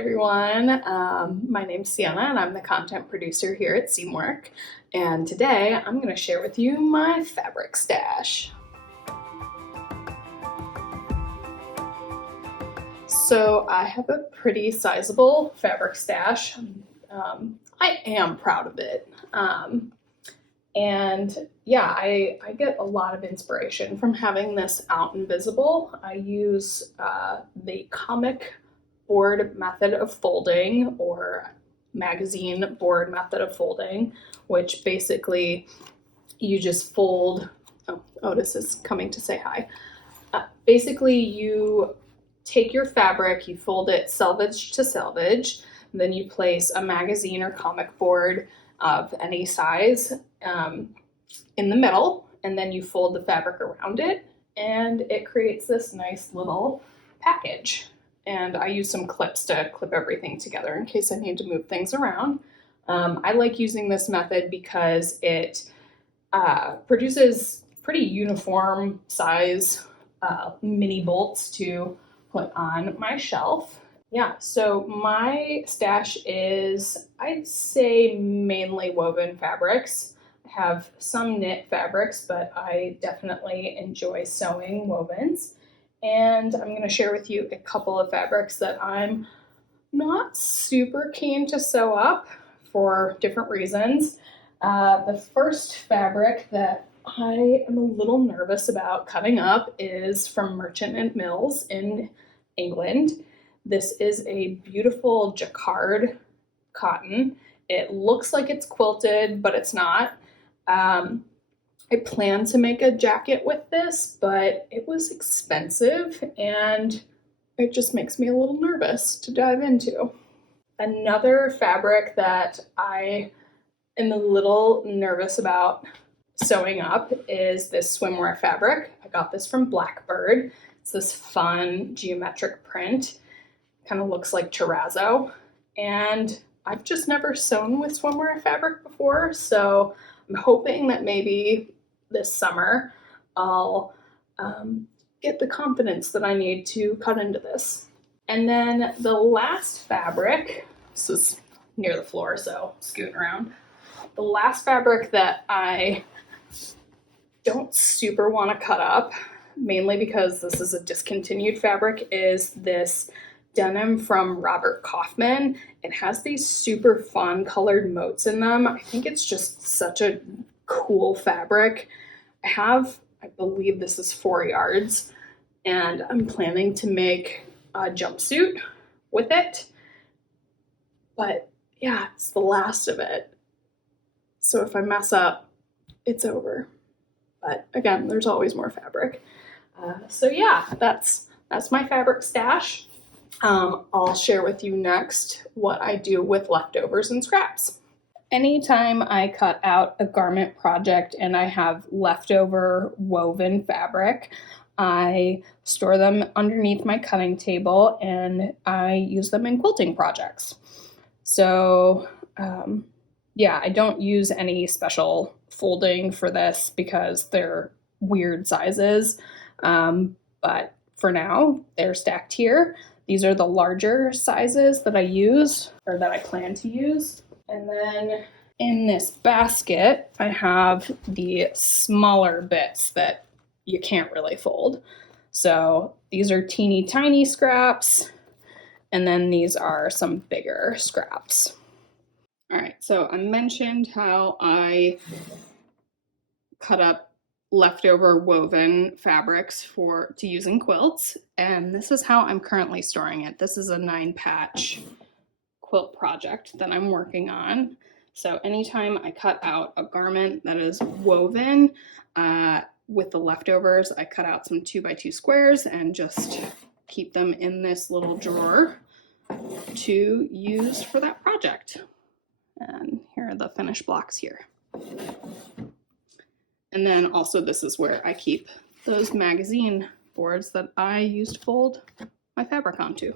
everyone. My name's Sienna and I'm the content producer here at Seamwork. And today I'm going to share with you my fabric stash. So I have a pretty sizable fabric stash. I am proud of it. And yeah, I get a lot of inspiration from having this out and visible. I use the comic board method of folding, or magazine board method of folding, which basically you just fold. Oh, Otis is coming to say hi. Basically, you take your fabric, you fold it selvage to selvage, then you place a magazine or comic board of any size in the middle, and then you fold the fabric around it, and it creates this nice little package. And I use some clips to clip everything together in case I need to move things around. I like using this method because it produces pretty uniform size mini bolts to put on my shelf. Yeah, so my stash is, I'd say, mainly woven fabrics. I have some knit fabrics, but I definitely enjoy sewing wovens. And I'm going to share with you a couple of fabrics that I'm not super keen to sew up for different reasons. The first fabric that I am a little nervous about cutting up is from Merchant and Mills in England. This is a beautiful jacquard cotton. It looks like it's quilted, but it's not. I plan to make a jacket with this, but it was expensive and it just makes me a little nervous to dive into. Another fabric that I am a little nervous about sewing up is this swimwear fabric. I got this from Blackbird. It's this fun geometric print. Kind of looks like terrazzo. And I've just never sewn with swimwear fabric before, so I'm hoping that maybe this summer I'll get the confidence that I need to cut into this. And then the last fabric, this is near the floor, so scooting around. The last fabric that I don't super want to cut up, mainly because this is a discontinued fabric, is this denim from Robert Kaufman. It has these super fun colored motes in them. I think it's just such a cool fabric. I believe this is 4 yards, and I'm planning to make a jumpsuit with it. But yeah, it's the last of it. So if I mess up, it's over. But again, there's always more fabric. So yeah, that's my fabric stash. I'll share with you next what I do with leftovers and scraps. Anytime I cut out a garment project and I have leftover woven fabric, I store them underneath my cutting table and I use them in quilting projects. So yeah, I don't use any special folding for this because they're weird sizes. But for now, they're stacked here. These are the larger sizes that I use, or that I plan to use. And then in this basket, I have the smaller bits that you can't really fold. So these are teeny tiny scraps, and then these are some bigger scraps. All right, so I mentioned how I cut up leftover woven fabrics to use in quilts, and this is how I'm currently storing it. This is a 9-patch quilt project that I'm working on. So anytime I cut out a garment that is woven with the leftovers, I cut out some 2x2 squares and just keep them in this little drawer to use for that project. And here are the finished blocks here. And then also this is where I keep those magazine boards that I used to fold my fabric onto.